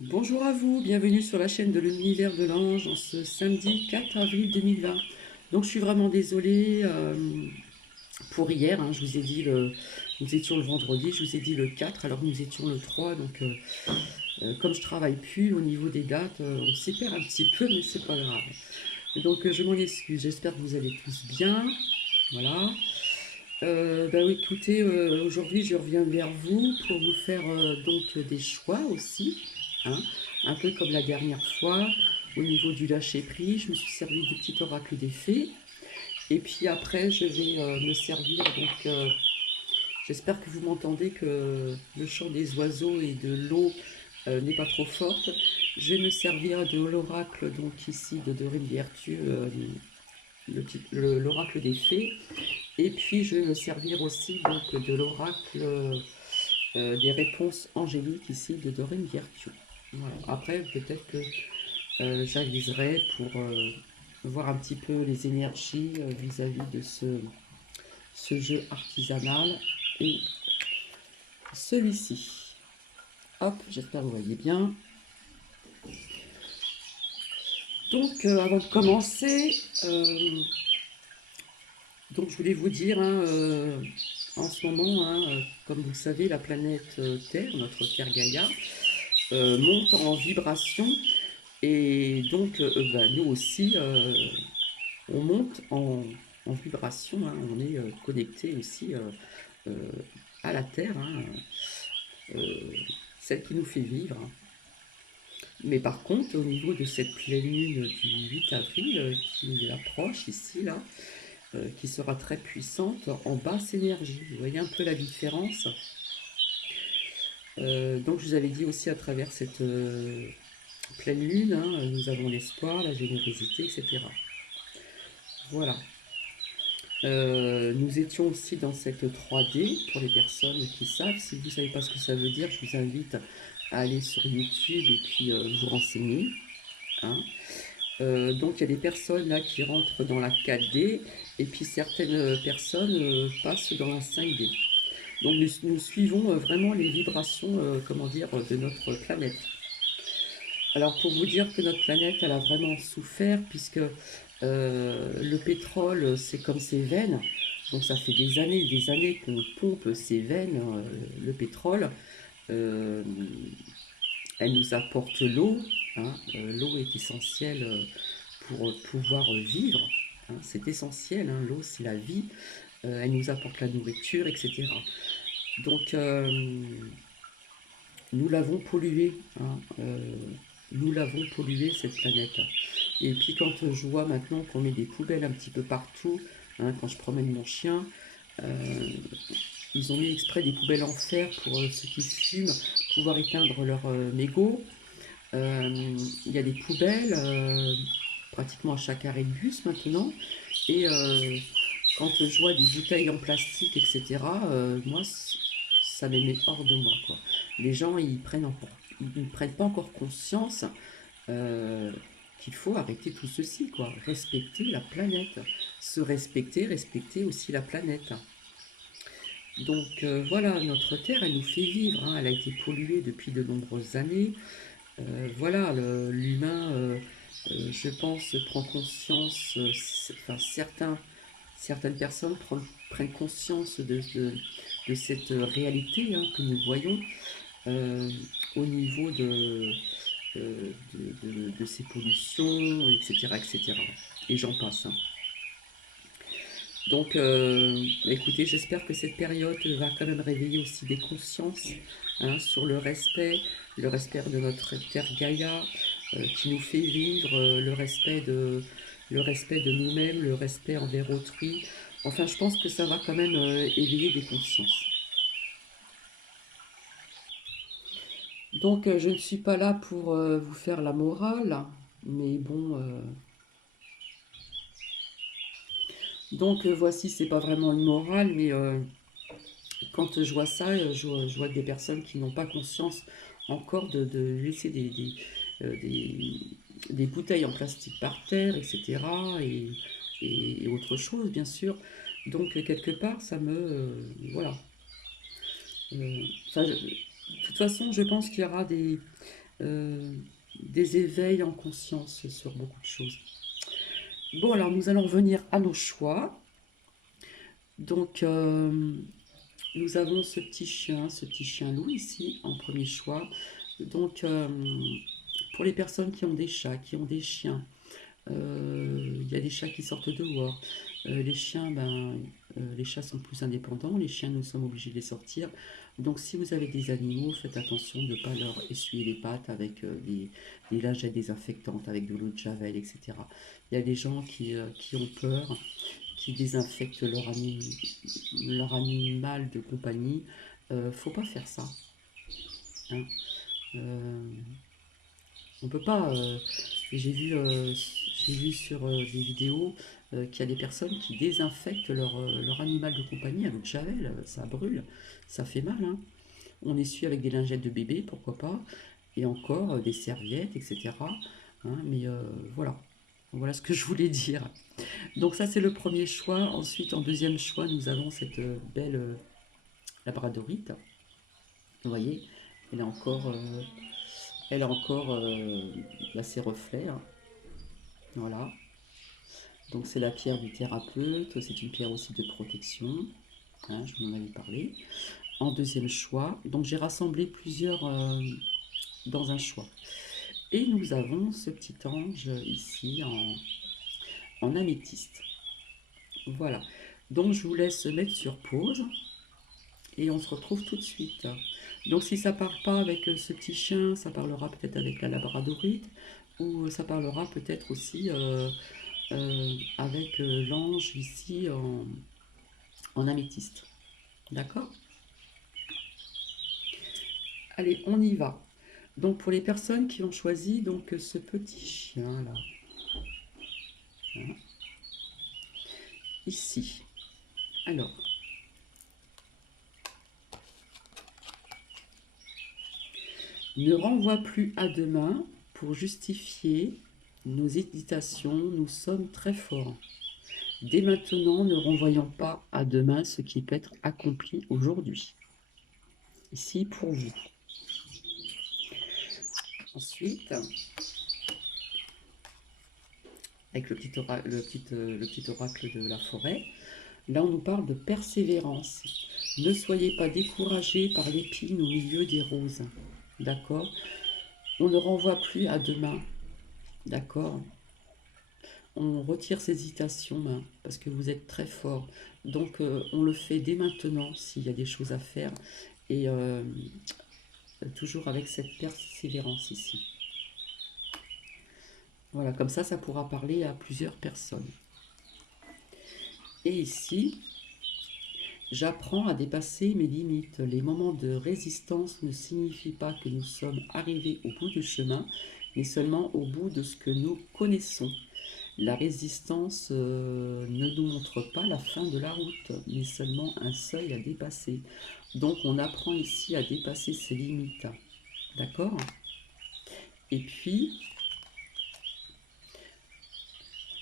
Bonjour à vous, bienvenue sur la chaîne de l'univers de l'ange en ce samedi 4 avril 2020. Donc je suis vraiment désolée pour hier, je vous ai dit nous étions le vendredi, je vous ai dit le 4 alors que nous étions le 3, donc comme je travaille plus au niveau des dates, on s'y perd un petit peu mais c'est pas grave. Donc je m'en excuse, j'espère que vous allez tous bien, voilà. Bah oui, écoutez, aujourd'hui je reviens vers vous pour vous faire donc des choix aussi, hein, un peu comme la dernière fois, au niveau du lâcher-prise, je me suis servi du petit oracle des fées, et puis après je vais me servir, donc j'espère que vous m'entendez, que le chant des oiseaux et de l'eau n'est pas trop forte. Je vais me servir de l'oracle, donc ici de Dorine Vertu, l'oracle des fées, et puis je vais me servir aussi donc de l'oracle des réponses angéliques ici de Dorine Virtue. Voilà. Après, peut-être que j'aviserai pour voir un petit peu les énergies vis-à-vis de ce jeu artisanal et celui-ci. Hop, j'espère que vous voyez bien. Donc, avant de commencer, donc je voulais vous dire, en ce moment, comme vous le savez, la planète Terre, notre Terre Gaïa, monte en vibration. Et donc, bah, nous aussi, on monte en vibration, on est connecté aussi euh, à la Terre, euh, celle qui nous fait vivre. Mais par contre, au niveau de cette pleine lune du 8 avril qui approche ici, là, qui sera très puissante en basse énergie, vous voyez un peu la différence. Donc je vous avais dit aussi à travers cette pleine lune, nous avons l'espoir, la générosité, etc. Voilà. Nous étions aussi dans cette 3D pour les personnes qui savent. Si vous ne savez pas ce que ça veut dire, je vous invite à aller sur YouTube et puis vous renseigner, hein. Donc il y a des personnes là qui rentrent dans la 4D et puis certaines personnes passent dans la 5D. Donc nous suivons vraiment les vibrations, comment dire, de notre planète. Alors pour vous dire que notre planète, elle a vraiment souffert puisque le pétrole, c'est comme ses veines. Donc ça fait des années qu'on pompe ces veines, le pétrole. Euh, Elle nous apporte l'eau, l'eau est essentielle pour pouvoir vivre, c'est essentiel, l'eau c'est la vie. Elle nous apporte la nourriture, etc. Donc nous l'avons polluée, nous l'avons polluée cette planète. Et puis quand je vois maintenant qu'on met des poubelles un petit peu partout, quand je promène mon chien, euh, ils ont mis exprès des poubelles en fer pour ceux qui fument, pouvoir éteindre leur mégot. Il y a des poubelles pratiquement à chaque arrêt de bus maintenant. Et quand je vois des bouteilles en plastique, etc., moi, ça me met hors de moi, quoi. Les gens, ils ne prennent pas encore conscience euh, qu'il faut arrêter tout ceci, quoi. Respecter la planète. Se respecter, respecter aussi la planète. Donc voilà, notre Terre, elle nous fait vivre, elle a été polluée depuis de nombreuses années. Voilà, l'humain, je pense, prend conscience, enfin certaines personnes prennent conscience de cette réalité que nous voyons euh, au niveau de ces pollutions, etc., etc. Et j'en passe. Donc, écoutez, j'espère que cette période va quand même réveiller aussi des consciences sur le respect de notre terre Gaïa qui nous fait vivre, le respect de nous-mêmes, le respect envers autrui. Enfin, je pense que ça va quand même éveiller des consciences. Donc, je ne suis pas là pour vous faire la morale, mais bon. Donc, voici, c'est pas vraiment une morale, mais quand je vois ça, je vois des personnes qui n'ont pas conscience encore de laisser des bouteilles en plastique par terre, etc. Et autre chose, bien sûr. Donc, quelque part, ça me... voilà. Enfin, de toute façon, je pense qu'il y aura des éveils en conscience sur beaucoup de choses. Bon, alors nous allons revenir à nos choix. Donc, nous avons ce petit chien loup ici, en premier choix. Donc, pour les personnes qui ont des chats, qui ont des chiens, il y a des chats qui sortent dehors. Les chiens, les chats sont plus indépendants. Les chiens, nous sommes obligés de les sortir. Donc, si vous avez des animaux, faites attention de ne pas leur essuyer les pattes avec des lingettes désinfectantes, avec de l'eau de Javel, etc. Il y a des gens qui ont peur, qui désinfectent leur animal de compagnie. Faut pas faire ça. Hein. Euh, on peut pas. J'ai vu sur des vidéos qu'il y a des personnes qui désinfectent leur animal de compagnie avec Javel. Ça brûle, ça fait mal. Hein. On essuie avec des lingettes de bébé, pourquoi pas, et encore des serviettes, etc. Hein, mais voilà. Voilà ce que je voulais dire. Donc ça c'est le premier choix. Ensuite en deuxième choix nous avons cette belle labradorite. Vous voyez, elle a encore, ses reflets. Hein. Voilà. Donc c'est la pierre du thérapeute. C'est une pierre aussi de protection. Hein, je vous en avais parlé. En deuxième choix, donc j'ai rassemblé plusieurs dans un choix. Et nous avons ce petit ange ici en améthyste. Voilà. Donc je vous laisse mettre sur pause et on se retrouve tout de suite. Donc si ça ne parle pas avec ce petit chien, ça parlera peut-être avec la labradorite ou ça parlera peut-être aussi avec l'ange ici en améthyste. D'accord? Allez, on y va. Donc pour les personnes qui ont choisi donc ce petit chien là, hein, ici. Alors, ne renvoie plus à demain pour justifier nos hésitations, nous sommes très forts. Dès maintenant, ne renvoyons pas à demain ce qui peut être accompli aujourd'hui. Ici pour vous. Ensuite, avec le petit oracle de la forêt, là on nous parle de persévérance. Ne soyez pas découragés par l'épine au milieu des roses. D'accord? On ne renvoie plus à demain. D'accord? On retire ses hésitations hein, parce que vous êtes très fort. Donc on le fait dès maintenant s'il y a des choses à faire. Et toujours avec cette persévérance ici. Voilà, comme ça pourra parler à plusieurs personnes. Et ici, j'apprends à dépasser mes limites. Les moments de résistance ne signifient pas que nous sommes arrivés au bout du chemin, mais seulement au bout de ce que nous connaissons. La résistance ne nous montre pas la fin de la route, mais seulement un seuil à dépasser. Donc on apprend ici à dépasser ses limites. D'accord? Et puis,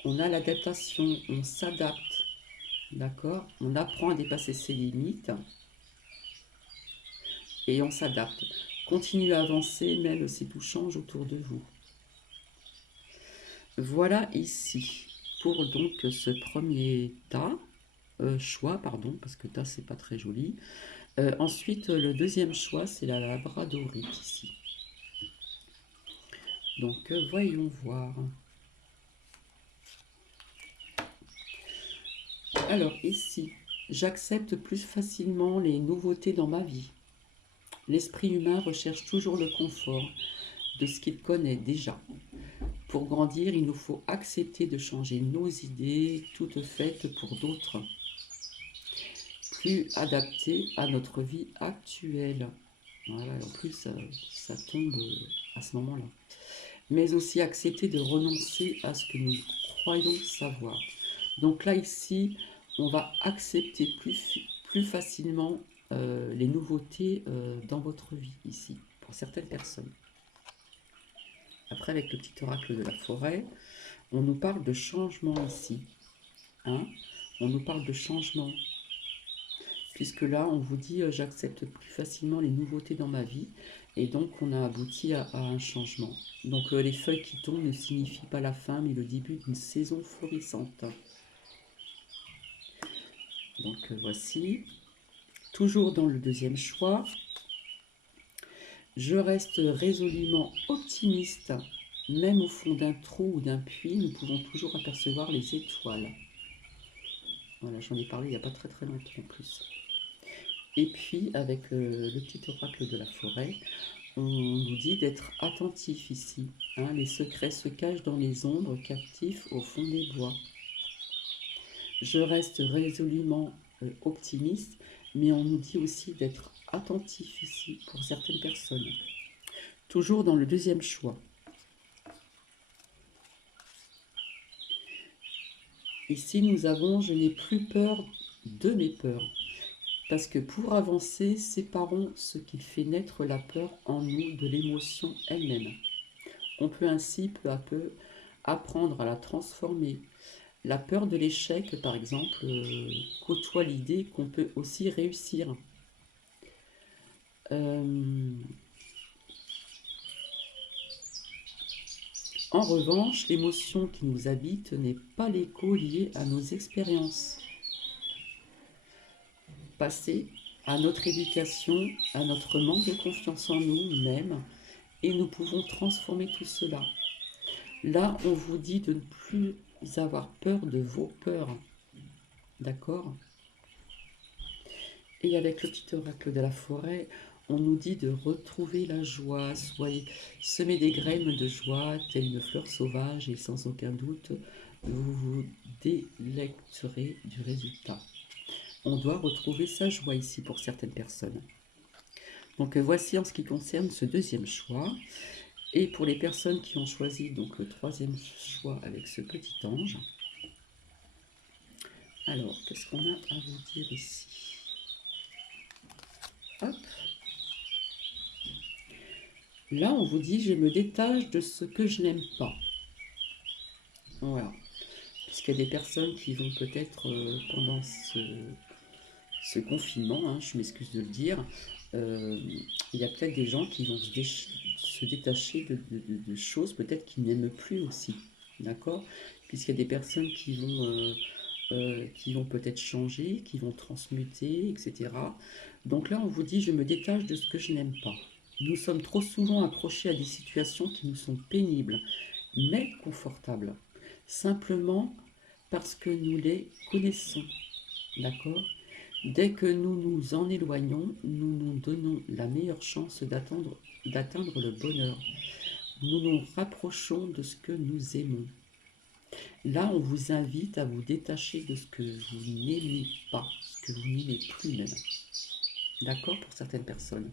on a l'adaptation, on s'adapte. D'accord? On apprend à dépasser ses limites et on s'adapte. Continuez à avancer même si tout change autour de vous. Voilà ici pour donc ce premier choix, pardon, parce que tas c'est pas très joli. Ensuite, le deuxième choix, c'est la labradorite ici. Donc, voyons voir. Alors, ici, j'accepte plus facilement les nouveautés dans ma vie. L'esprit humain recherche toujours le confort de ce qu'il connaît déjà. Pour grandir, il nous faut accepter de changer nos idées, toutes faites pour d'autres, plus adaptées à notre vie actuelle. Voilà, en plus, ça tombe à ce moment-là. Mais aussi accepter de renoncer à ce que nous croyons savoir. Donc là, ici, on va accepter plus facilement les nouveautés dans votre vie, ici, pour certaines personnes. Après, avec le petit oracle de la forêt, on nous parle de changement ici. Hein, on nous parle de changement. Puisque là, on vous dit, j'accepte plus facilement les nouveautés dans ma vie. Et donc, on a abouti à un changement. Donc, les feuilles qui tombent ne signifient pas la fin, mais le début d'une saison florissante. Donc, voici. Toujours dans le deuxième choix. Je reste résolument optimiste. Même au fond d'un trou ou d'un puits, nous pouvons toujours apercevoir les étoiles. Voilà, j'en ai parlé il n'y a pas très très longtemps en plus. Et puis, avec le petit oracle de la forêt, on nous dit d'être attentif ici. Hein, les secrets se cachent dans les ombres, captifs au fond des bois. Je reste résolument optimiste, mais on nous dit aussi d'être attentif ici pour certaines personnes. Toujours dans le deuxième choix. Ici, nous avons « Je n'ai plus peur de mes peurs ». Parce que pour avancer, séparons ce qui fait naître la peur en nous de l'émotion elle-même. On peut ainsi peu à peu apprendre à la transformer. La peur de l'échec, par exemple, côtoie l'idée qu'on peut aussi réussir. En revanche, l'émotion qui nous habite n'est pas l'écho lié à nos expériences passées, à notre éducation, à notre manque de confiance en nous-mêmes, et nous pouvons transformer tout cela. Là, on vous dit de ne plus avoir peur de vos peurs. D'accord? Et avec le petit oracle de la forêt, on nous dit de retrouver la joie, semer des graines de joie, telle une fleur sauvage, et sans aucun doute, vous vous délecterez du résultat. On doit retrouver sa joie ici pour certaines personnes. Donc voici en ce qui concerne ce deuxième choix. Et pour les personnes qui ont choisi donc le troisième choix avec ce petit ange, alors qu'est-ce qu'on a à vous dire ici? Hop. Là, on vous dit, je me détache de ce que je n'aime pas. Voilà. Puisqu'il y a des personnes qui vont peut-être, pendant ce confinement, hein, je m'excuse de le dire, il y a peut-être des gens qui vont se détacher de choses peut-être qu'ils n'aiment plus aussi. D'accord? Puisqu'il y a des personnes qui vont peut-être changer, qui vont transmuter, etc. Donc là, on vous dit, je me détache de ce que je n'aime pas. Nous sommes trop souvent accrochés à des situations qui nous sont pénibles, mais confortables, simplement parce que nous les connaissons. D'accord? Dès que nous nous en éloignons, nous nous donnons la meilleure chance d'atteindre le bonheur. Nous nous rapprochons de ce que nous aimons. Là, on vous invite à vous détacher de ce que vous n'aimez pas, ce que vous n'aimez plus même. D'accord? Pour certaines personnes.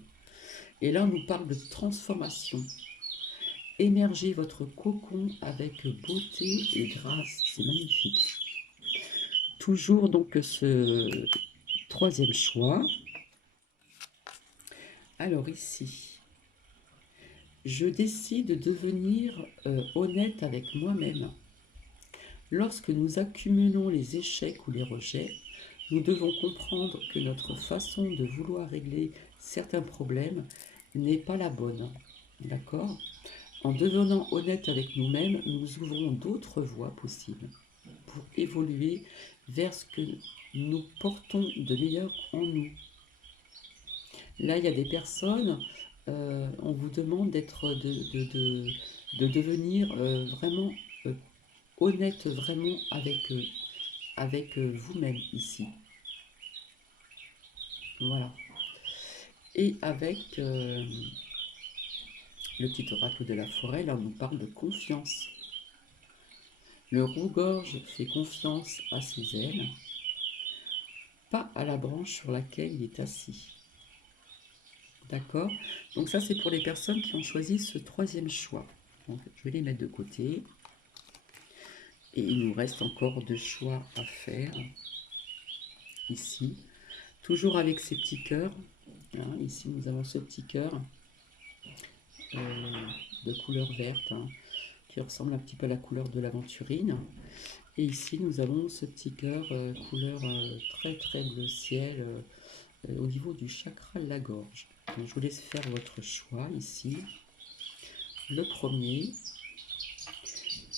Et là, on nous parle de transformation. Émergez votre cocon avec beauté et grâce. C'est magnifique. Toujours donc ce troisième choix. Alors ici, je décide de devenir honnête avec moi-même. Lorsque nous accumulons les échecs ou les rejets, nous devons comprendre que notre façon de vouloir régler certains problèmes n'est pas la bonne. D'accord? En devenant honnête avec nous-mêmes, nous ouvrons d'autres voies possibles pour évoluer vers ce que nous portons de meilleur en nous. Là, il y a des personnes, on vous demande de devenir vraiment honnête vraiment avec vous-même ici. Voilà. Et avec le petit oracle de la forêt, là on nous parle de confiance. Le roux-gorge fait confiance à ses ailes, pas à la branche sur laquelle il est assis. D'accord? Donc ça c'est pour les personnes qui ont choisi ce troisième choix. Donc, je vais les mettre de côté. Et il nous reste encore 2 choix à faire. Ici. Toujours avec ces petits cœurs. Hein, ici nous avons ce petit cœur de couleur verte. Hein, qui ressemble un petit peu à la couleur de l'aventurine. Et ici nous avons ce petit cœur couleur très très bleu ciel au niveau du chakra de la gorge. Donc, je vous laisse faire votre choix ici. Le premier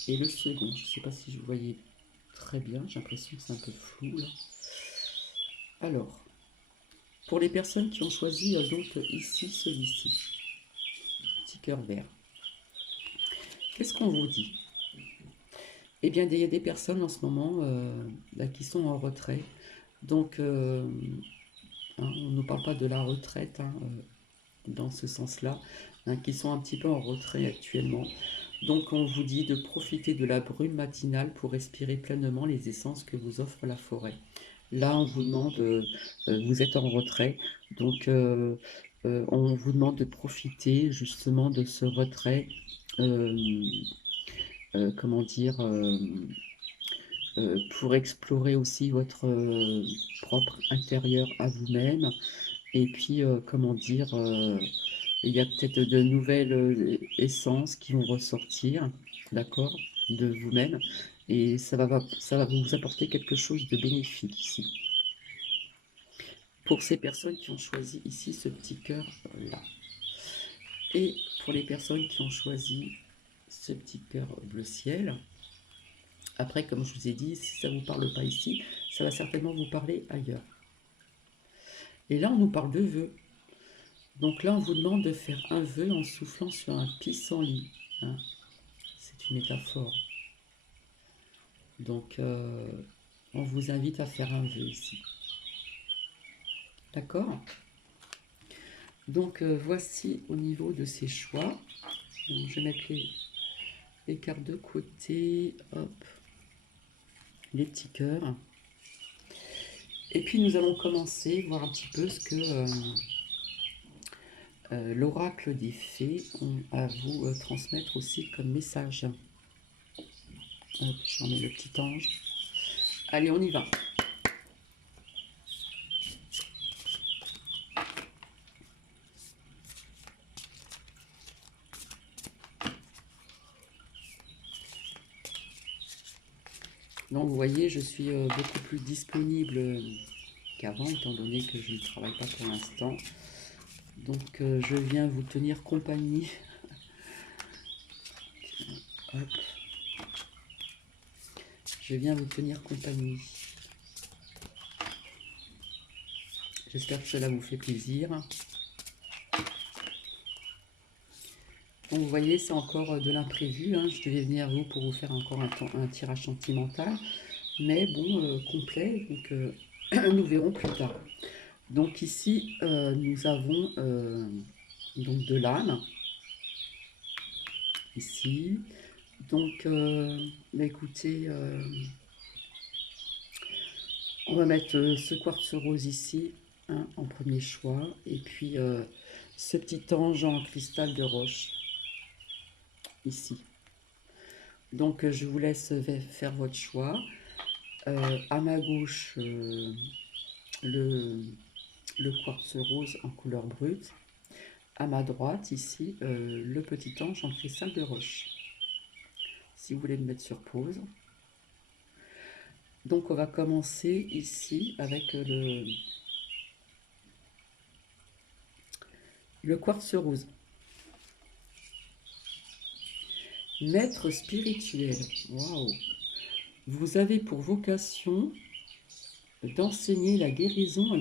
et le second. Je ne sais pas si vous voyez très bien. J'ai l'impression que c'est un peu flou là. Alors, pour les personnes qui ont choisi donc ici celui-ci, petit cœur vert, qu'est-ce qu'on vous dit? Eh bien, il y a des personnes en ce moment qui sont en retrait. Donc, on ne nous parle pas de la retraite dans ce sens-là, qui sont un petit peu en retrait actuellement. Donc, on vous dit de profiter de la brume matinale pour respirer pleinement les essences que vous offre la forêt. Là, on vous demande, vous êtes en retrait, donc on vous demande de profiter justement de ce retrait, comment dire, pour explorer aussi votre propre intérieur à vous-même. Et puis, comment dire, il y a peut-être de nouvelles essences qui vont ressortir, d'accord, de vous-même. Et ça va vous apporter quelque chose de bénéfique ici. Pour ces personnes qui ont choisi ici ce petit cœur là. Et pour les personnes qui ont choisi ce petit cœur bleu ciel, après, comme je vous ai dit, si ça ne vous parle pas ici, ça va certainement vous parler ailleurs. Et là, on nous parle de vœux. Donc là, on vous demande de faire un vœu en soufflant sur un pissenlit. Hein. C'est une métaphore. Donc, on vous invite à faire un vœu ici. D'accord? Donc, voici au niveau de ces choix. Donc, je vais mettre les cartes de côté. Hop. Les petits cœurs. Et puis, nous allons commencer, voir un petit peu ce que l'oracle des fées ont à vous transmettre aussi comme message. Hop, j'en mets le petit ange. Allez, on y va. Donc vous voyez, je suis beaucoup plus disponible qu'avant, étant donné que je ne travaille pas pour l'instant. Donc je viens vous tenir compagnie. Hop. Je viens vous tenir compagnie. J'espère que cela vous fait plaisir. Donc vous voyez, c'est encore de l'imprévu. Hein. Je devais venir vous pour vous faire encore un tirage sentimental. Mais bon, complet. Donc nous verrons plus tard. Donc ici, nous avons donc de l'âme. Ici. Donc, écoutez, on va mettre ce quartz rose ici, hein, en premier choix. Et puis, ce petit ange en cristal de roche, ici. Donc, je vous laisse faire votre choix. À ma gauche, le quartz rose en couleur brute. À ma droite, ici, le petit ange en cristal de roche. Si vous voulez me mettre sur pause. Donc, on va commencer ici avec le quartz rose. Maître spirituel. Waouh! Vous avez pour vocation d'enseigner la guérison à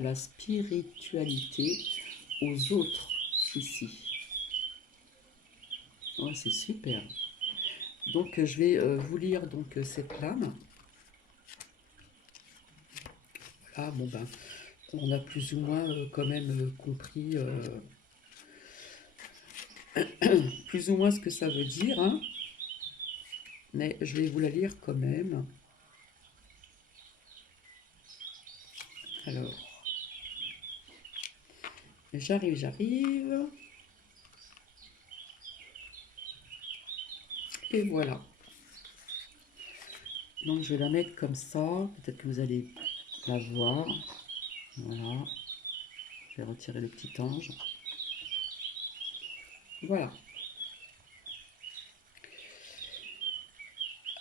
la spiritualité aux autres ici. Oh, c'est super. Donc, je vais vous lire donc cette lame. Ah, bon ben, on a plus ou moins quand même compris plus ou moins ce que ça veut dire, hein. Mais je vais vous la lire quand même. Alors, j'arrive. Et voilà. Donc je vais la mettre comme ça. Peut-être que vous allez la voir. Voilà. Je vais retirer le petit ange. Voilà.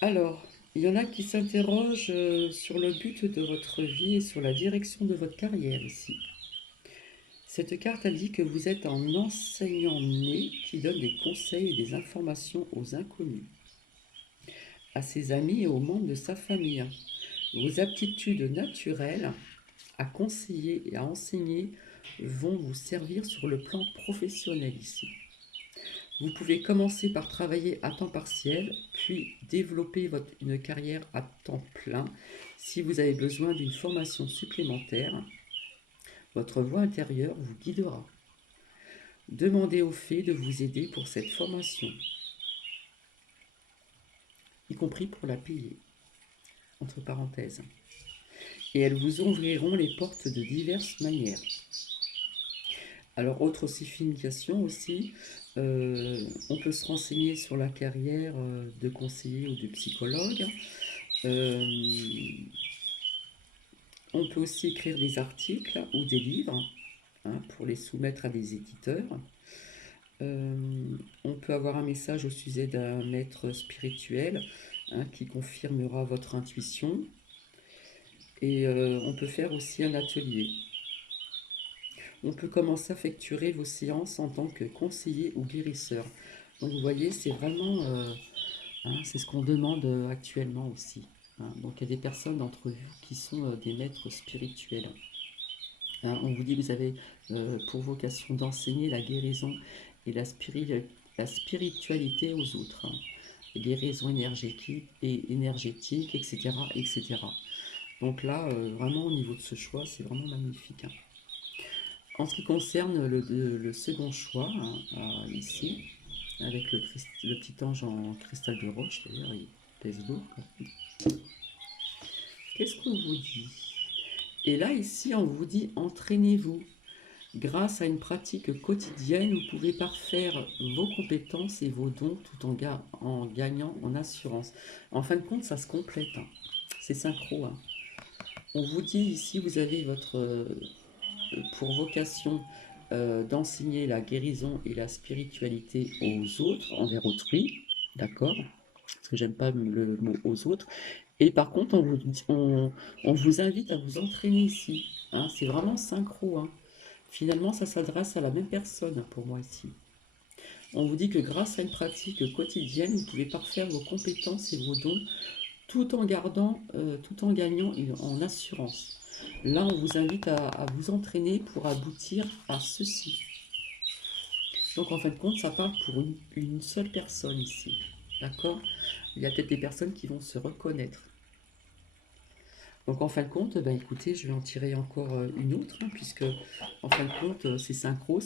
Alors, il y en a qui s'interrogent sur le but de votre vie et sur la direction de votre carrière ici. Cette carte indique que vous êtes un enseignant né qui donne des conseils et des informations aux inconnus, à ses amis et aux membres de sa famille. Vos aptitudes naturelles à conseiller et à enseigner vont vous servir sur le plan professionnel ici. Vous pouvez commencer par travailler à temps partiel, puis développer une carrière à temps plein si vous avez besoin d'une formation supplémentaire. Votre voix intérieure vous guidera. Demandez aux fées de vous aider pour cette formation, y compris pour la payer, entre parenthèses. Et elles vous ouvriront les portes de diverses manières. Alors, autre signification aussi, on peut se renseigner sur la carrière de conseiller ou de psychologue. On peut aussi écrire des articles ou des livres pour les soumettre à des éditeurs. On peut avoir un message au sujet d'un maître spirituel qui confirmera votre intuition. Et on peut faire aussi un atelier. On peut commencer à facturer vos séances en tant que conseiller ou guérisseur. Donc vous voyez, c'est vraiment, c'est ce qu'on demande actuellement aussi. Donc il y a des personnes d'entre vous qui sont des maîtres spirituels. On vous dit que vous avez pour vocation d'enseigner la guérison et la spiritualité aux autres. Guérison énergétique, etc., etc. Donc là, vraiment au niveau de ce choix, c'est vraiment magnifique. En ce qui concerne le second choix, ici, avec le petit ange en cristal de roche, d'ailleurs, il pèse lourd. Qu'est-ce qu'on vous dit? Et là, ici, on vous dit entraînez-vous. Grâce à une pratique quotidienne, vous pouvez parfaire vos compétences et vos dons tout en gagnant en assurance. En fin de compte, ça se complète. C'est synchro. On vous dit ici, vous avez pour vocation d'enseigner la guérison et la spiritualité aux autres, envers autrui, d'accord? Parce que j'aime pas le mot aux autres. Et par contre, on vous invite à vous entraîner ici. C'est vraiment synchro. Finalement, ça s'adresse à la même personne pour moi ici. On vous dit que grâce à une pratique quotidienne, vous pouvez parfaire vos compétences et vos dons tout en gagnant en assurance. Là, on vous invite à vous entraîner pour aboutir à ceci. Donc, en fin de compte, ça parle pour une seule personne ici. D'accord? Il y a peut-être des personnes qui vont se reconnaître. Donc, en fin de compte, écoutez, je vais en tirer encore une autre, puisque, en fin de compte, c'est synchro,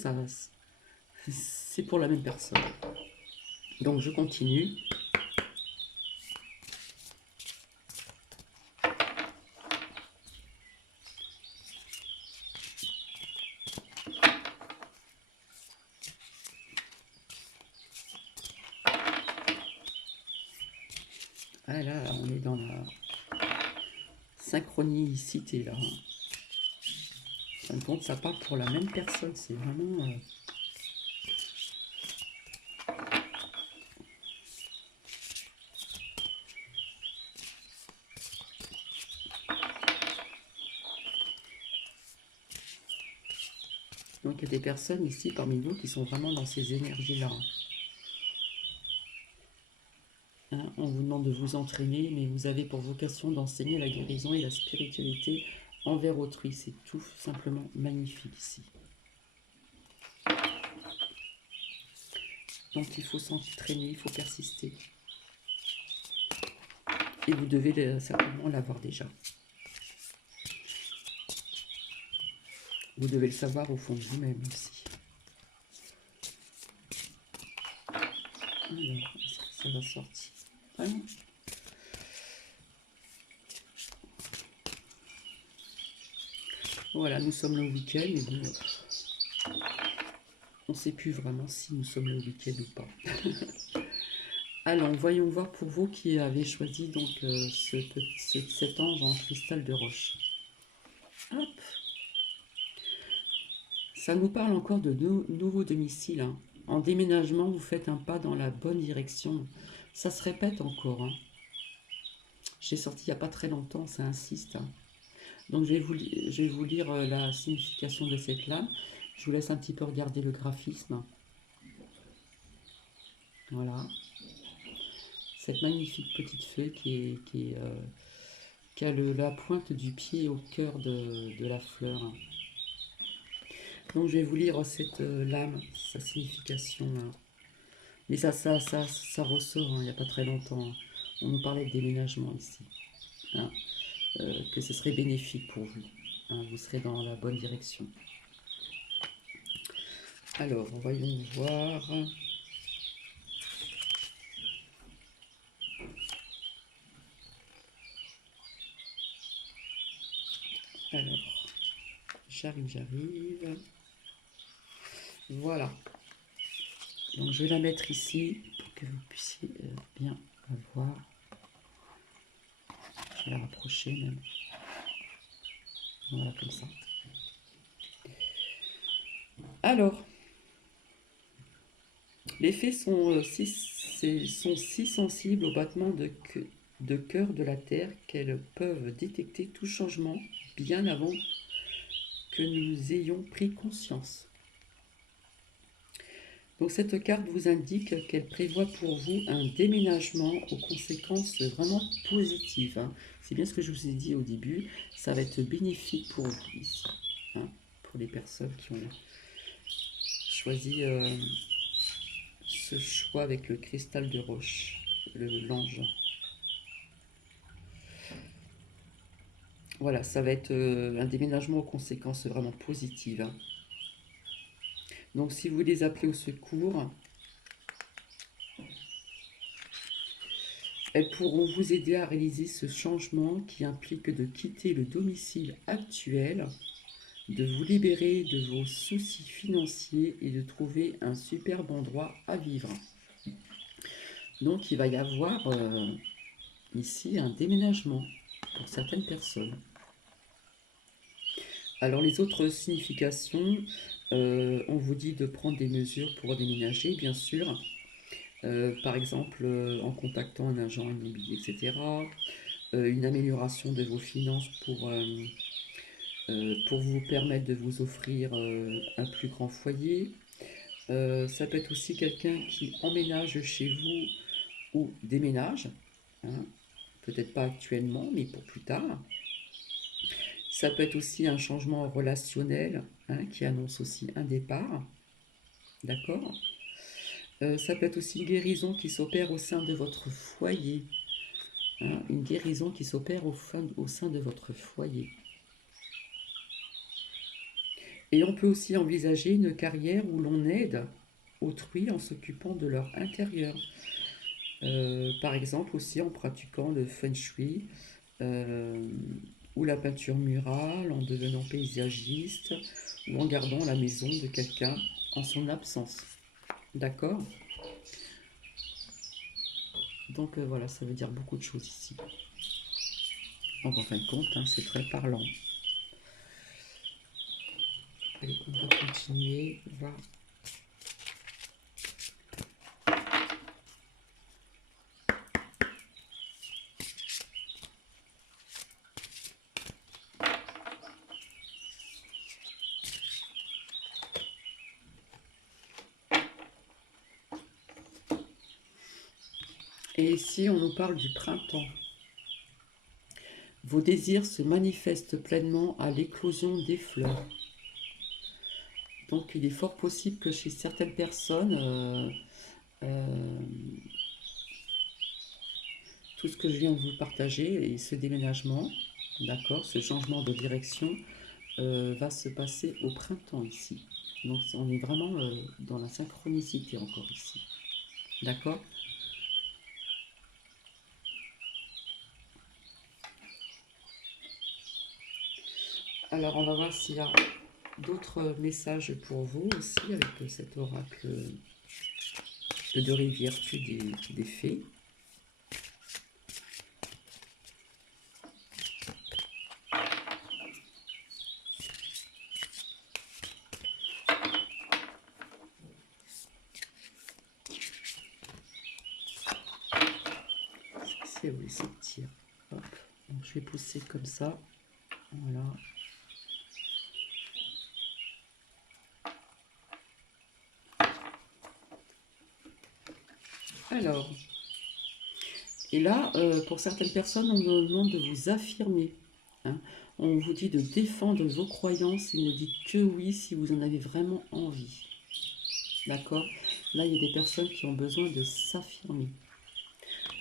c'est pour la même personne. Donc, je continue. Ah là, on est dans la synchronicité là. En fin de compte, ça part pour la même personne. C'est vraiment. Donc il y a des personnes ici parmi nous qui sont vraiment dans ces énergies-là. On vous demande de vous entraîner, mais vous avez pour vocation d'enseigner la guérison et la spiritualité envers autrui. C'est tout simplement magnifique ici. Donc il faut s'entraîner, il faut persister. Et vous devez certainement l'avoir déjà. Vous devez le savoir au fond de vous-même aussi. Alors, est-ce que ça va sortir? Voilà, nous sommes le week-end, mais bon, on ne sait plus vraiment si nous sommes le week-end ou pas. Alors, voyons voir pour vous qui avez choisi donc cet ange en cristal de roche. Hop. Ça nous parle encore de nouveaux domiciles. En déménagement, vous faites un pas dans la bonne direction. Ça se répète encore. J'ai sorti il n'y a pas très longtemps, ça insiste. Donc je vais vous lire la signification de cette lame. Je vous laisse un petit peu regarder le graphisme. Voilà. Cette magnifique petite feuille qui a la pointe du pied au cœur de la fleur. Donc je vais vous lire cette lame, sa signification. Hein. Mais ça ressort, hein, il n'y a pas très longtemps. On nous parlait de déménagement ici. Hein, que ce serait bénéfique pour vous. Hein, vous serez dans la bonne direction. Alors, voyons voir. Alors, j'arrive. Voilà. Donc, je vais la mettre ici pour que vous puissiez bien la voir. Je vais la rapprocher même. Voilà, comme ça. Alors, les fées sont si sensibles au battement de cœur de la Terre qu'elles peuvent détecter tout changement bien avant que nous ayons pris conscience. Donc cette carte vous indique qu'elle prévoit pour vous un déménagement aux conséquences vraiment positives. Hein. C'est bien ce que je vous ai dit au début, ça va être bénéfique pour vous ici, hein, pour les personnes qui ont choisi ce choix avec le cristal de roche, l'ange. Voilà, ça va être un déménagement aux conséquences vraiment positives. Hein. Donc si vous les appelez au secours, elles pourront vous aider à réaliser ce changement qui implique de quitter le domicile actuel, de vous libérer de vos soucis financiers et de trouver un superbe endroit à vivre. Donc il va y avoir ici un déménagement pour certaines personnes. Alors les autres significations, on vous dit de prendre des mesures pour déménager, bien sûr. Par exemple, en contactant un agent immobilier, etc. Une amélioration de vos finances pour vous permettre de vous offrir un plus grand foyer. Ça peut être aussi quelqu'un qui emménage chez vous ou déménage. Hein. Peut-être pas actuellement, mais pour plus tard. Ça peut être aussi un changement relationnel hein, qui annonce aussi un départ. D'accord. Ça peut être aussi une guérison qui s'opère au sein de votre foyer. Hein, une guérison qui s'opère au sein de votre foyer. Et on peut aussi envisager une carrière où l'on aide autrui en s'occupant de leur intérieur. Par exemple aussi en pratiquant le feng shui ou la peinture murale, en devenant paysagiste ou en gardant la maison de quelqu'un en son absence. D'accord. Donc voilà, ça veut dire beaucoup de choses ici. Donc en fin de compte, hein, c'est très parlant. Allez, on va continuer. On va... Et ici, on nous parle du printemps. Vos désirs se manifestent pleinement à l'éclosion des fleurs. Donc il est fort possible que chez certaines personnes, euh, tout ce que je viens de vous partager et ce déménagement, d'accord, ce changement de direction va se passer au printemps ici. Donc on est vraiment dans la synchronicité encore ici. D'accord. Alors on va voir s'il y a d'autres messages pour vous aussi avec cet oracle de Rivière-tu des fées. C'est où les sortir. Hop. Donc, je vais pousser comme ça. Voilà. Alors, et là, pour certaines personnes, on nous demande de vous affirmer. Hein. On vous dit de défendre vos croyances et ne dites que oui si vous en avez vraiment envie. D'accord? Là, il y a des personnes qui ont besoin de s'affirmer.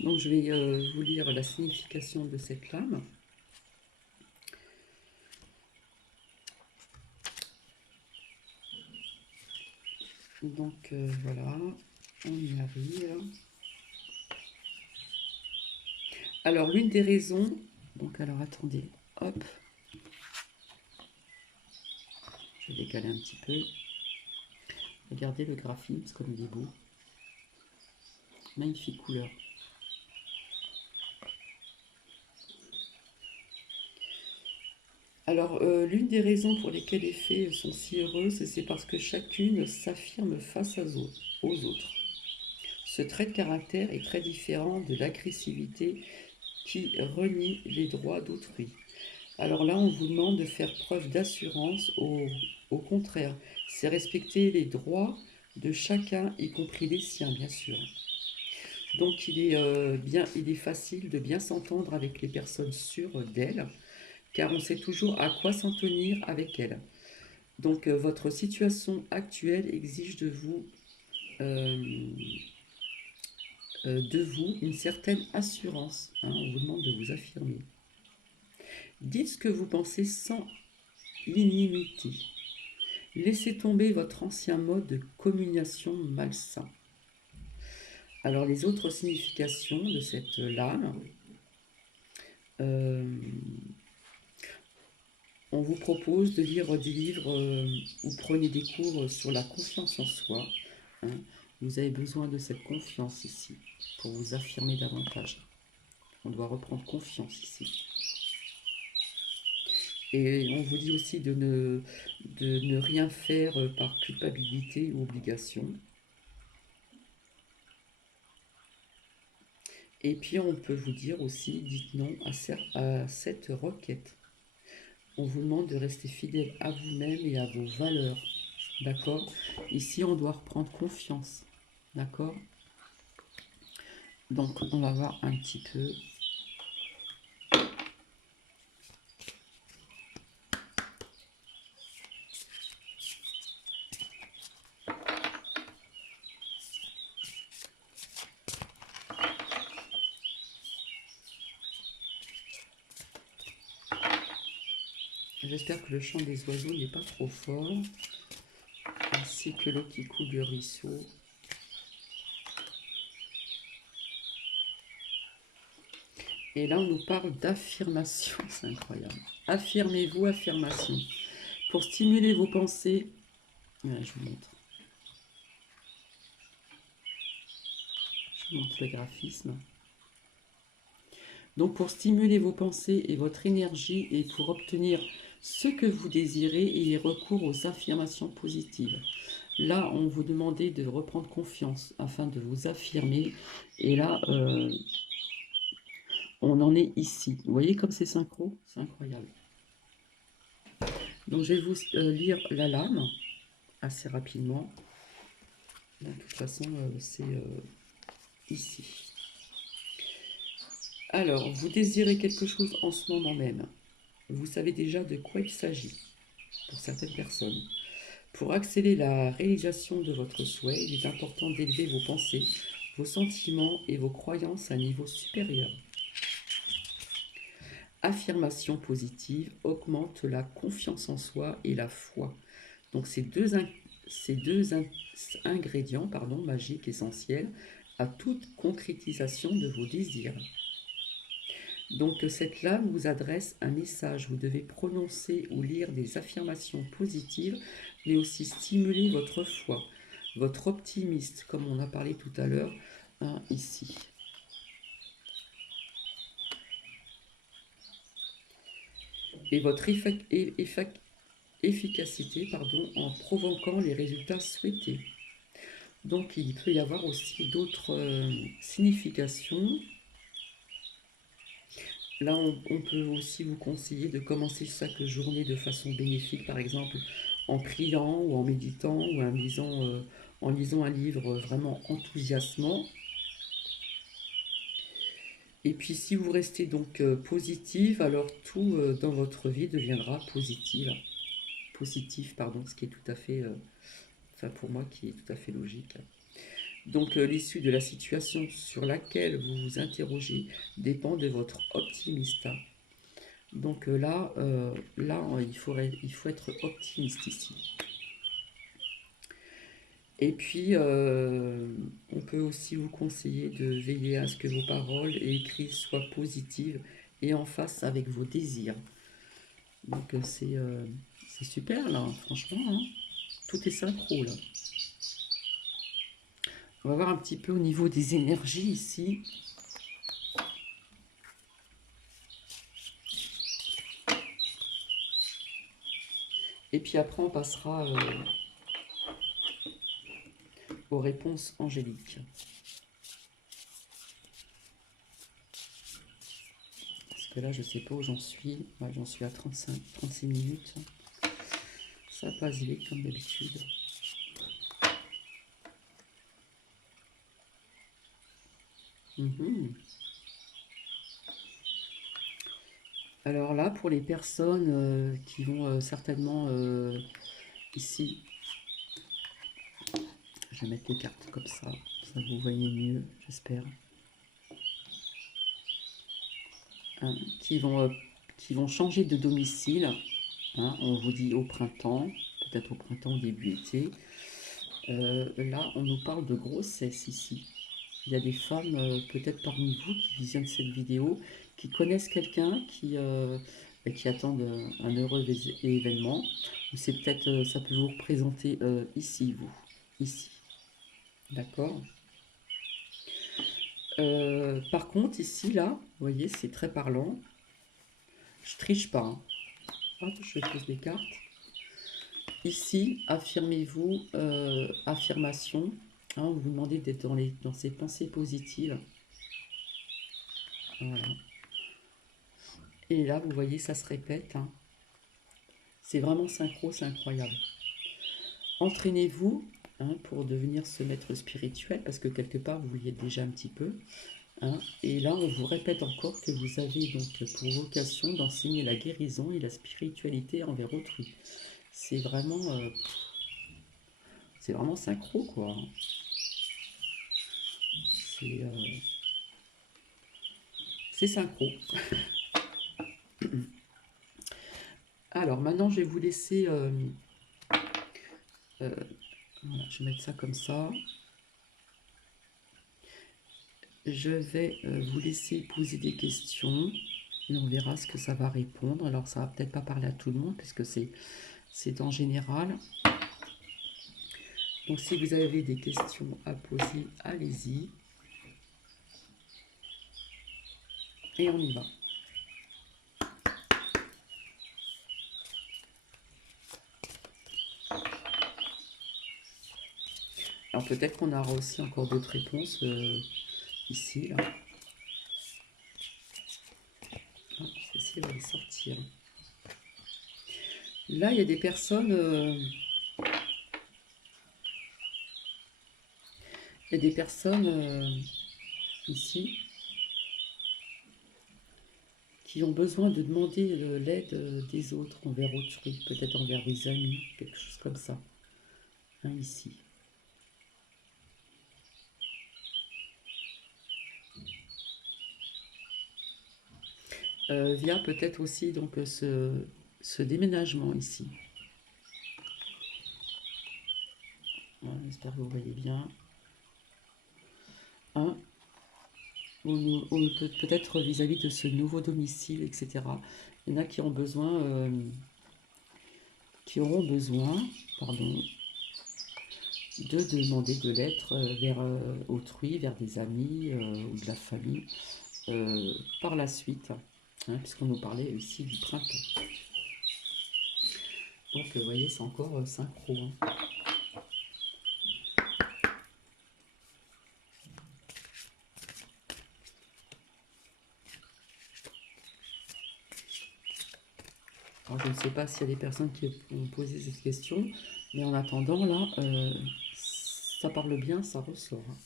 Donc, je vais vous lire la signification de cette lame. Donc, voilà, on y arrive. Alors, l'une des raisons... Donc, alors, attendez, hop. Je vais décaler un petit peu. Regardez le graphisme, comme il est beau. Magnifique couleur. Alors, l'une des raisons pour lesquelles les fées sont si heureuses, c'est parce que chacune s'affirme face aux autres. Ce trait de caractère est très différent de l'agressivité qui renie les droits d'autrui. Alors là, on vous demande de faire preuve d'assurance. Au contraire, c'est respecter les droits de chacun, y compris les siens, bien sûr. Donc, il est facile de bien s'entendre avec les personnes sûres d'elles, car on sait toujours à quoi s'en tenir avec elles. Donc, votre situation actuelle exige euh, de vous une certaine assurance. Hein, on vous demande de vous affirmer. Dites ce que vous pensez sans inimité. Laissez tomber votre ancien mode de communication malsain. Alors, les autres significations de cette lame, on vous propose de lire des livres ou prenez des cours sur la confiance en soi. Hein. Vous avez besoin de cette confiance ici pour vous affirmer davantage. On doit reprendre confiance ici. Et on vous dit aussi de ne rien faire par culpabilité ou obligation. Et puis on peut vous dire aussi, dites non à cette requête. On vous demande de rester fidèle à vous-même et à vos valeurs. D'accord? Ici, on doit reprendre confiance. D'accord? Donc, on va voir un petit peu. J'espère que le chant des oiseaux n'est pas trop fort, ainsi que l'eau qui coule du ruisseau. Et là, on nous parle d'affirmation, c'est incroyable. Affirmez-vous, affirmation. Pour stimuler vos pensées, je vous montre. Je vous montre le graphisme. Donc, pour stimuler vos pensées et votre énergie et pour obtenir ce que vous désirez, il est recours aux affirmations positives. Là, on vous demandait de reprendre confiance afin de vous affirmer. Et là, on en est ici. Vous voyez comme c'est synchro? C'est incroyable. Donc, je vais vous lire la lame assez rapidement. De toute façon, c'est ici. Alors, vous désirez quelque chose en ce moment même. Vous savez déjà de quoi il s'agit pour certaines personnes. Pour accélérer la réalisation de votre souhait, il est important d'élever vos pensées, vos sentiments et vos croyances à un niveau supérieur. Affirmation positive augmente la confiance en soi et la foi. Donc ces deux ingrédients magiques essentiels à toute concrétisation de vos désirs. Donc cette lame vous adresse un message. Vous devez prononcer ou lire des affirmations positives, mais aussi stimuler votre foi, votre optimisme, comme on a parlé tout à l'heure, hein, ici. Et votre efficacité en provoquant les résultats souhaités. Donc il peut y avoir aussi d'autres significations. Là, on peut aussi vous conseiller de commencer chaque journée de façon bénéfique, par exemple en priant ou en méditant ou en lisant un livre vraiment enthousiasmant. Et puis si vous restez donc positive, alors tout dans votre vie deviendra positif, pardon, ce qui est tout à fait, enfin pour moi, qui est tout à fait logique. Donc l'issue de la situation sur laquelle vous vous interrogez dépend de votre optimisme. Donc il faut être optimiste ici. Et puis, on peut aussi vous conseiller de veiller à ce que vos paroles et écrits soient positives et en phase avec vos désirs. Donc c'est super là, franchement, hein. Tout est synchro là. On va voir un petit peu au niveau des énergies ici. Et puis après, on passera aux réponses angéliques. Parce que là, je sais pas où j'en suis. Ouais, j'en suis à 36 minutes. Ça passe vite comme d'habitude. Alors là, pour les personnes qui vont certainement ici, je vais mettre les cartes comme ça vous voyez mieux, j'espère. Hein, qui vont changer de domicile. Hein, on vous dit au printemps, peut-être au printemps, début été. Là, on nous parle de grossesse ici. Il y a des femmes, peut-être parmi vous, qui visionnent cette vidéo, qui connaissent quelqu'un qui attendent un heureux événement. Ou c'est peut-être, ça peut vous représenter ici, vous. Ici. D'accord. Par contre, ici, là, vous voyez, c'est très parlant. Je triche pas. Hein. Hop, je pose les cartes. Ici, affirmez-vous, affirmation. Hein, on vous demandez d'être dans ces pensées positives. Voilà. Et là, vous voyez, ça se répète. Hein. C'est vraiment synchro, c'est incroyable. Entraînez-vous pour devenir ce maître spirituel, parce que quelque part, vous y êtes déjà un petit peu. Hein. Et là, on vous répète encore que vous avez donc pour vocation d'enseigner la guérison et la spiritualité envers autrui. C'est vraiment synchro, quoi. C'est synchro. Alors, maintenant, je vais vous laisser... voilà, je vais mettre ça comme ça. Je vais vous laisser poser des questions et on verra ce que ça va répondre. Alors, ça va peut-être pas parler à tout le monde puisque c'est en général. Donc, si vous avez des questions à poser, allez-y. Et on y va. Alors, peut-être qu'on aura aussi encore d'autres réponses ici, là. Ah, je vais essayer de les sortir. Là, il y a des personnes... il y a des personnes ici qui ont besoin de demander l'aide des autres envers autrui, peut-être envers des amis, quelque chose comme ça. Hein, ici. Via peut-être aussi donc ce déménagement ici. Voilà, j'espère que vous voyez bien. Hein, peut-être vis-à-vis de ce nouveau domicile, etc. Il y en a qui ont besoin, pardon, de demander de l'aide vers autrui, vers des amis ou de la famille par la suite, hein, puisqu'on nous parlait ici du printemps. Donc vous voyez, c'est encore synchro. Hein. Alors je ne sais pas s'il y a des personnes qui ont posé cette question, mais en attendant, là, ça parle bien, ça ressort. Hein.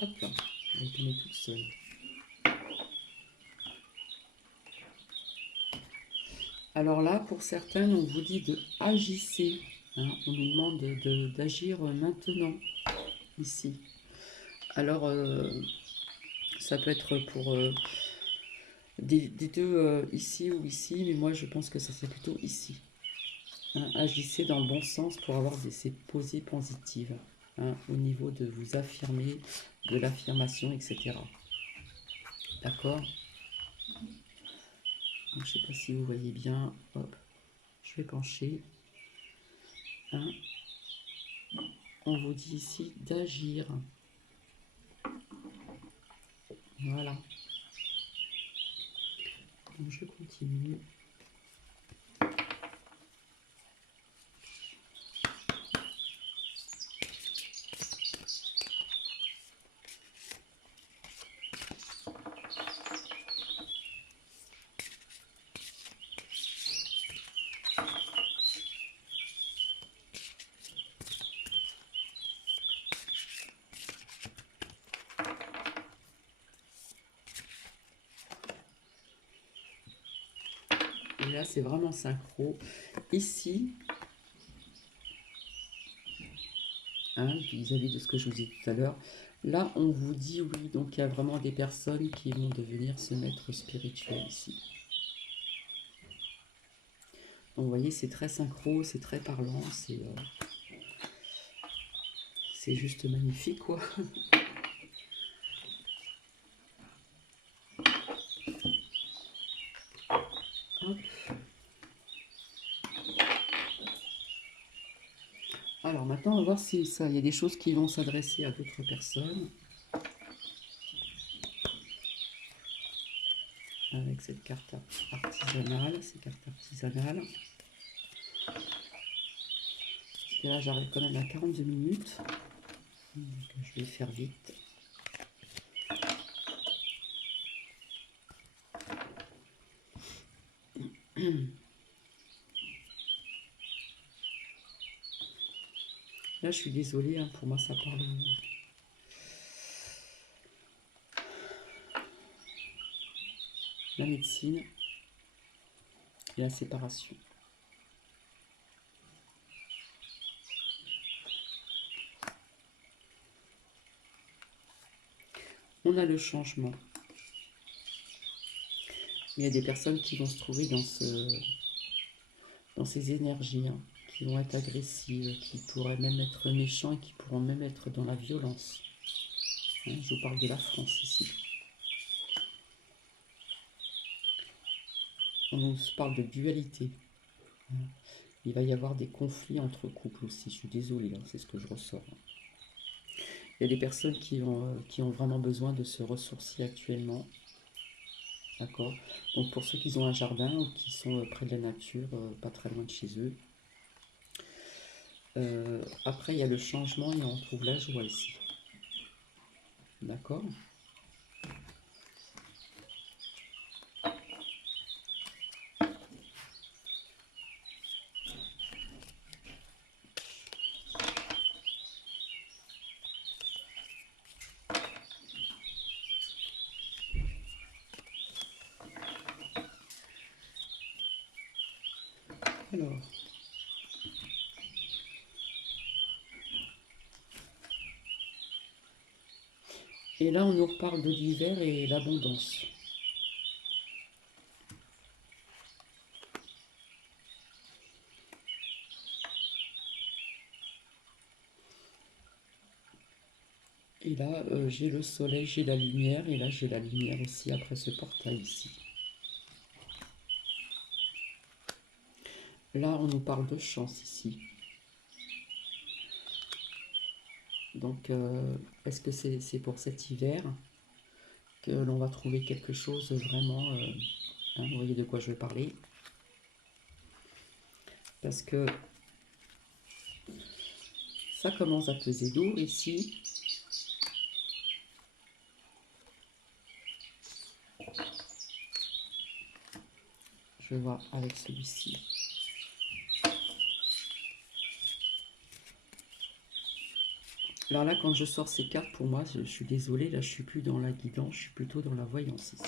Hop là, elle est tombée toute seule. Alors là, pour certains, on vous dit de agissez. Hein, on nous demande d'agir maintenant, ici. Alors, ça peut être pour des deux ici ou ici, mais moi je pense que ça serait plutôt ici. Hein, agissez dans le bon sens pour avoir ces posées positives. Hein, au niveau de vous affirmer, de l'affirmation, etc. D'accord? Je ne sais pas si vous voyez bien. Hop, je vais pencher. Hein, on vous dit ici d'agir. Voilà. Donc je continue. Et là, c'est vraiment synchro. Ici, hein, vis-à-vis de ce que je vous ai dit tout à l'heure, là, on vous dit oui. Donc, il y a vraiment des personnes qui vont devenir ce maître spirituel ici. Donc, vous voyez, c'est très synchro, c'est très parlant, c'est juste magnifique, quoi. Hop. Alors, maintenant, on va voir si ça, il y a des choses qui vont s'adresser à d'autres personnes. Avec cette carte artisanale, ces cartes artisanales. Parce que là, j'arrive quand même à 42 minutes. Donc, je vais faire vite. Là, je suis désolée, hein, pour moi, ça parle la médecine et la séparation. On a le changement. Il y a des personnes qui vont se trouver dans ces énergies, hein, qui vont être agressives, qui pourraient même être méchants et qui pourront même être dans la violence. Hein, je vous parle de la France ici. On nous parle de dualité. Hein. Il va y avoir des conflits entre couples aussi. Je suis désolée, hein, c'est ce que je ressors. Il y a des personnes qui ont vraiment besoin de se ressourcer actuellement. D'accord. Donc pour ceux qui ont un jardin ou qui sont près de la nature, pas très loin de chez eux. Après, il y a le changement et on trouve la joie ici. D'accord. Alors. Et là, on nous reparle de l'hiver et l'abondance. Et là, j'ai le soleil, j'ai la lumière. Et là, j'ai la lumière aussi après ce portail ici. Là, on nous parle de chance ici. Donc, est-ce que c'est pour cet hiver que l'on va trouver quelque chose vraiment... hein, vous voyez de quoi je veux parler. Parce que ça commence à peser lourd ici. Je vais voir avec celui-ci. Alors là, quand je sors ces cartes, pour moi, je suis désolée, là, je suis plus dans la guidance, je suis plutôt dans la voyance ici.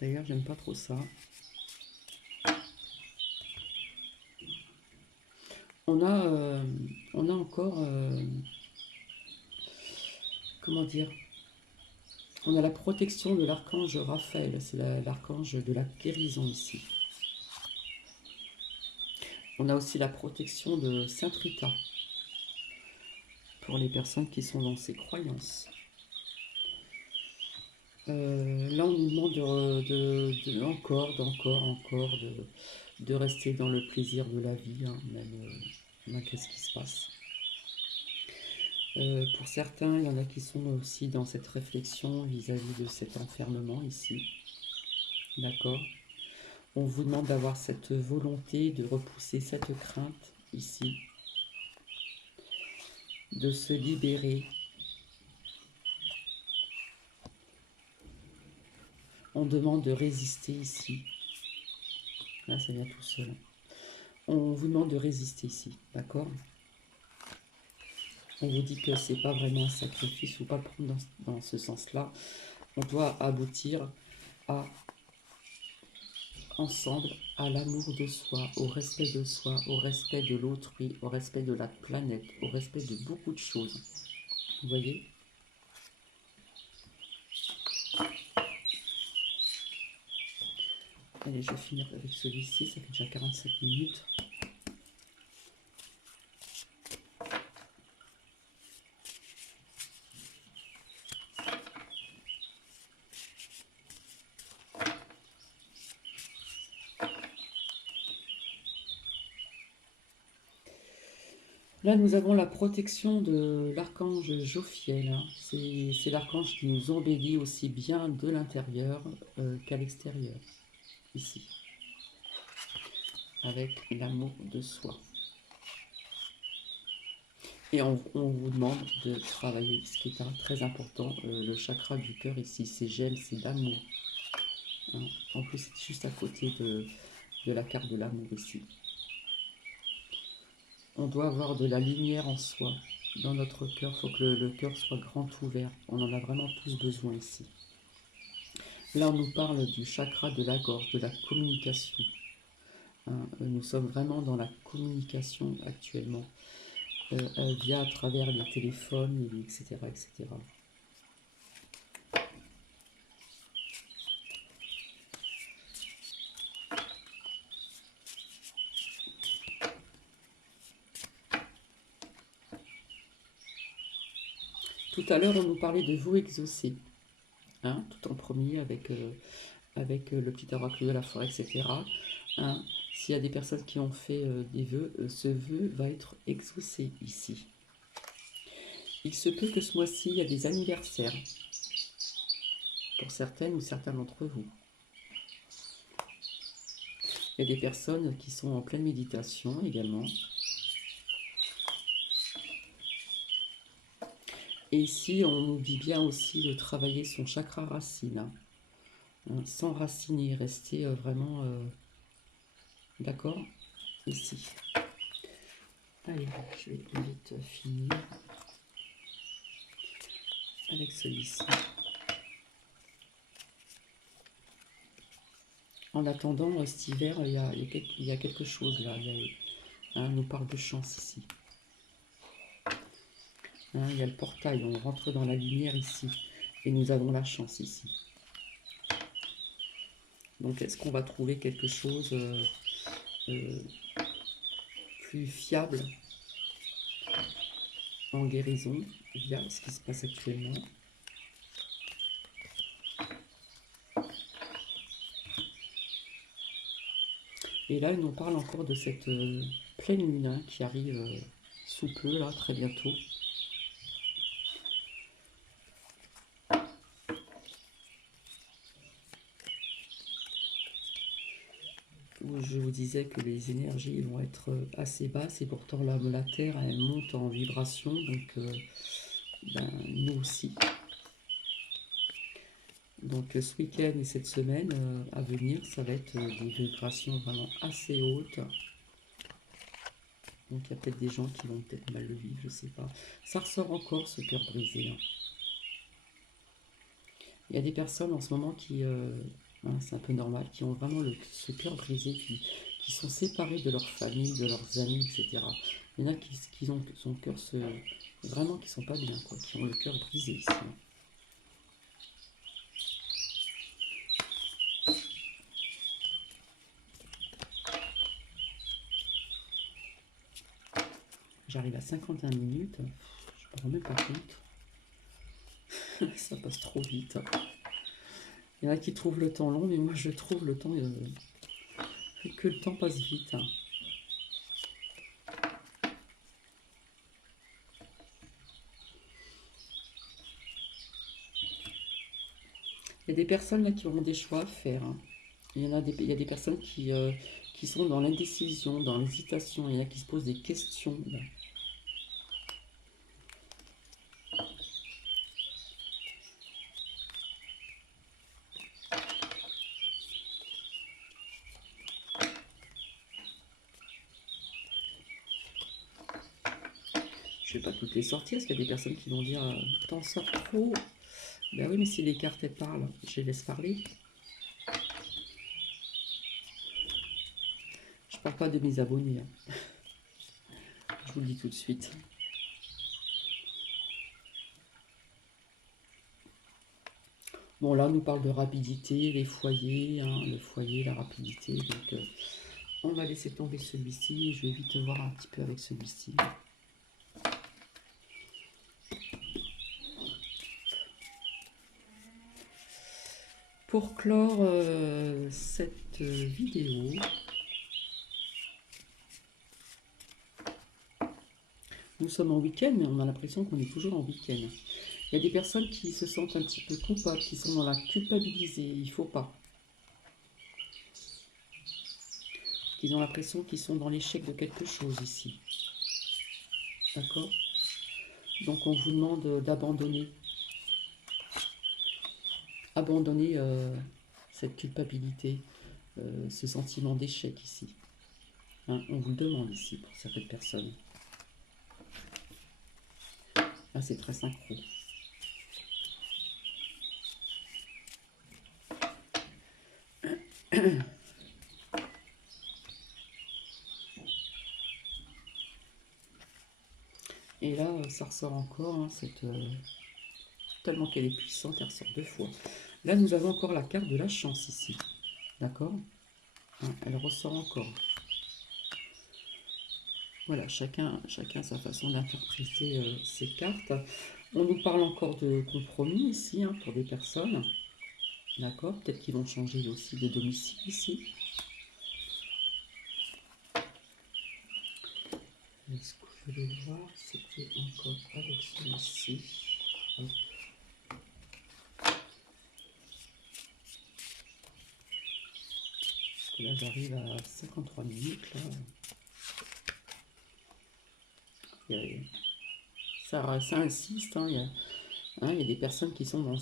D'ailleurs, j'aime pas trop ça. On a encore, comment dire, on a la protection de l'archange Raphaël, c'est l'archange de la guérison ici. On a aussi la protection de Sainte Rita, pour les personnes qui sont dans ces croyances. Là, on nous demande encore, de rester dans le plaisir de la vie, hein, même malgré ce qui se passe. Pour certains, il y en a qui sont aussi dans cette réflexion vis-à-vis de cet enfermement ici. D'accord? On vous demande d'avoir cette volonté de repousser cette crainte ici, de se libérer. On demande de résister ici. Là, ça vient tout seul. On vous demande de résister ici, d'accord? On vous dit que c'est pas vraiment un sacrifice, ou pas prendre dans ce sens-là. On doit aboutir à ensemble à l'amour de soi, au respect de l'autrui, au respect de la planète, au respect de beaucoup de choses. Vous voyez? Allez, je vais finir avec celui-ci, ça fait déjà 47 minutes. Là, nous avons la protection de l'archange Jophiel, hein. C'est l'archange qui nous embellit aussi bien de l'intérieur qu'à l'extérieur, ici, avec l'amour de soi. Et on vous demande de travailler, ce qui est très important, le chakra du cœur ici, c'est gel, c'est d'amour. Hein. En plus, c'est juste à côté de la carte de l'amour ici. On doit avoir de la lumière en soi, dans notre cœur. Il faut que le cœur soit grand ouvert. On en a vraiment tous besoin ici. Là, on nous parle du chakra de la gorge, de la communication. Hein, nous sommes vraiment dans la communication actuellement, via à travers les téléphones, etc., etc. Tout à l'heure, on nous parlait de vous exaucer, hein, tout en premier avec le petit oracle de la forêt, etc. Hein, s'il y a des personnes qui ont fait des vœux, ce vœu va être exaucé ici. Il se peut que ce mois-ci, il y a des anniversaires pour certaines ou certains d'entre vous. Il y a des personnes qui sont en pleine méditation également. Et ici, on nous dit bien aussi de travailler son chakra racine. Hein, s'enraciner, rester vraiment... d'accord? Ici. Allez, je vais vite finir avec celui-ci. En attendant, cet hiver, il y a quelque chose là. On nous parle de chance ici. Hein, il y a le portail, on rentre dans la lumière ici. Et nous avons la chance ici. Donc, est-ce qu'on va trouver quelque chose plus fiable en guérison via ce qui se passe actuellement? Et là, il nous parle encore de cette pleine lune, hein, qui arrive sous peu, là, très bientôt. Où je vous disais que les énergies vont être assez basses, et pourtant la Terre, elle monte en vibration, donc ben, nous aussi. Donc ce week-end et cette semaine à venir, ça va être des vibrations vraiment assez hautes. Donc il y a peut-être des gens qui vont peut-être mal le vivre, je sais pas. Ça ressort encore ce cœur brisé, hein. Il y a des personnes en ce moment qui, hein, c'est un peu normal, qui ont vraiment ce cœur brisé, qui sont séparés de leur famille, de leurs amis, etc. Il y en a qui ont son cœur vraiment qui sont pas bien, quoi, qui ont le cœur brisé ici, hein. J'arrive à 51 minutes, je me rends même pas compte. Ça passe trop vite. Il y en a qui trouvent le temps long, mais moi je trouve le temps que le temps passe vite, hein. Il y a des personnes là qui auront des choix à faire, hein. Il y a des personnes qui sont dans l'indécision, dans l'hésitation. Il y en a qui se posent des questions, là. Je ne vais pas toutes les sortir, parce qu'il y a des personnes qui vont dire t'en sors trop. Ben oui, mais si les cartes elles parlent, je les laisse parler. Je parle pas de mes abonnés, hein. Je vous le dis tout de suite. Bon, là, on nous parle de rapidité, les foyers, hein, le foyer, la rapidité. Donc, on va laisser tomber celui-ci. Je vais vite voir un petit peu avec celui-ci. Pour clore cette vidéo, nous sommes en week-end, mais on a l'impression qu'on est toujours en week-end. Il y a des personnes qui se sentent un petit peu coupables, qui sont dans la culpabilisée. Il ne faut pas. Ils ont l'impression qu'ils sont dans l'échec de quelque chose ici. D'accord? Donc on vous demande d'abandonner. Abandonner cette culpabilité, ce sentiment d'échec ici. Hein, on vous le demande ici pour certaines personnes. Là, c'est très synchro. Et là, ça ressort encore, hein, tellement qu'elle est puissante, elle ressort deux fois. Là, nous avons encore la carte de la chance ici. D'accord? Hein, elle ressort encore. Voilà, chacun a sa façon d'interpréter ces cartes. On nous parle encore de compromis ici, hein, pour des personnes. D'accord? Peut-être qu'ils vont changer aussi de domicile ici. Est-ce que je vais voir si c'était encore avec celui-ci? Parce que là, j'arrive à 53 minutes. Là. Ça insiste, hein, il y a des personnes qui sont dans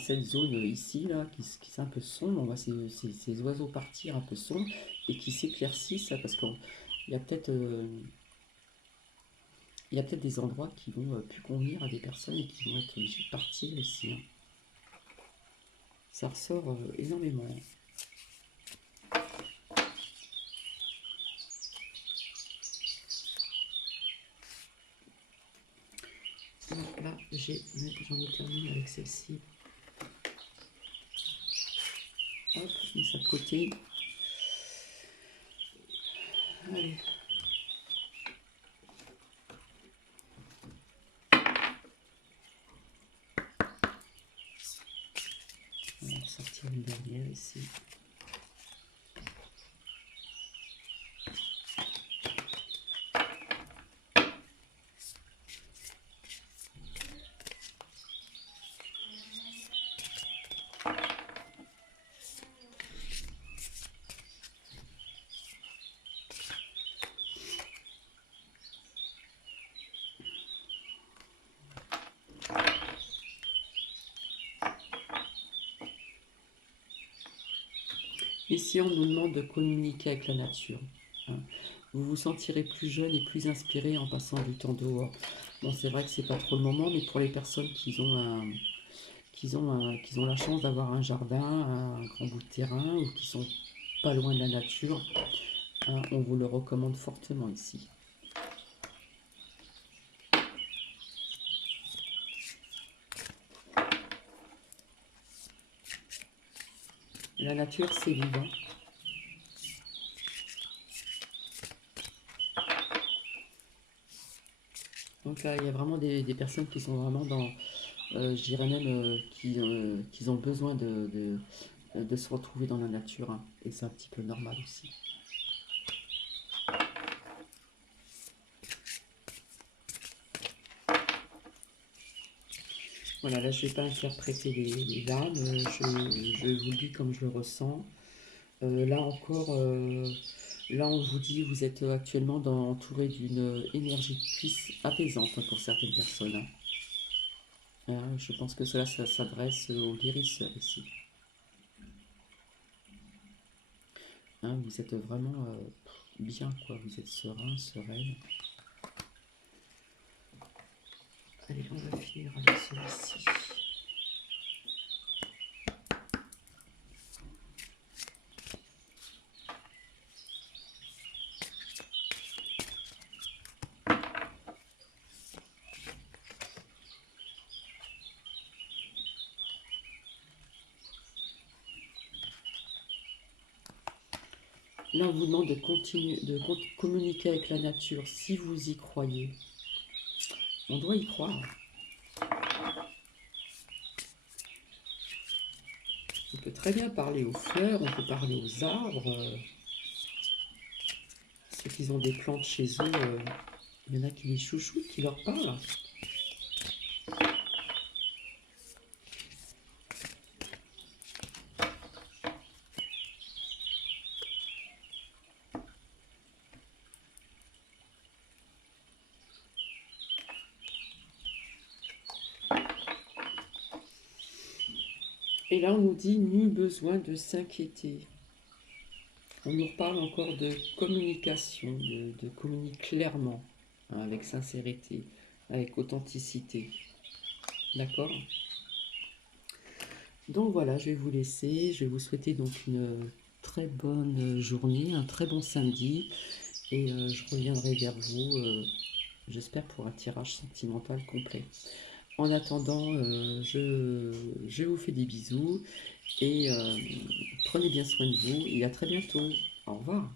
cette zone ici, là, qui est un peu sombre. On voit ces oiseaux partir un peu sombres et qui s'éclaircissent, parce qu'il y a peut-être des endroits qui vont plus convenir à des personnes et qui vont être obligés de partir ici, hein. Ça ressort énormément. Donc là, j'en ai terminé avec celle-ci. Hop, je mets ça de côté. Allez. On va sortir une dernière ici. Ici, on nous demande de communiquer avec la nature, hein. Vous vous sentirez plus jeune et plus inspiré en passant du temps dehors. Bon, c'est vrai que c'est pas trop le moment, mais pour les personnes qui ont la chance d'avoir un jardin, un grand bout de terrain, ou qui sont pas loin de la nature, hein, on vous le recommande fortement ici. La nature, c'est vivant. Donc là, il y a vraiment des personnes qui sont vraiment dans, je dirais même, qui ont besoin de se retrouver dans la nature, hein. Et c'est un petit peu normal aussi. Voilà, là, je ne vais pas interpréter les lames, je vous le dis comme je le ressens. Là encore, là, on vous dit, vous êtes actuellement entouré d'une énergie apaisante, hein, pour certaines personnes, hein. Je pense que cela ça s'adresse aux guérisseurs ici, hein. Vous êtes vraiment bien, quoi. Vous êtes serein, sereine. Allez, on va finir avec celui-ci. Là, on vous demande de continuer, de communiquer avec la nature si vous y croyez. On doit y croire. On peut très bien parler aux fleurs, on peut parler aux arbres. Ceux qui ont des plantes chez eux, il y en a qui les chouchoutent, qui leur parlent. Et là, on nous dit, nul besoin de s'inquiéter. On nous reparle encore de communication, de communiquer clairement, hein, avec sincérité, avec authenticité. D'accord? Donc voilà, je vais vous laisser. Je vais vous souhaiter donc une très bonne journée, un très bon samedi. Et je reviendrai vers vous, j'espère, pour un tirage sentimental complet. En attendant, je vous fais des bisous et prenez bien soin de vous et à très bientôt. Au revoir.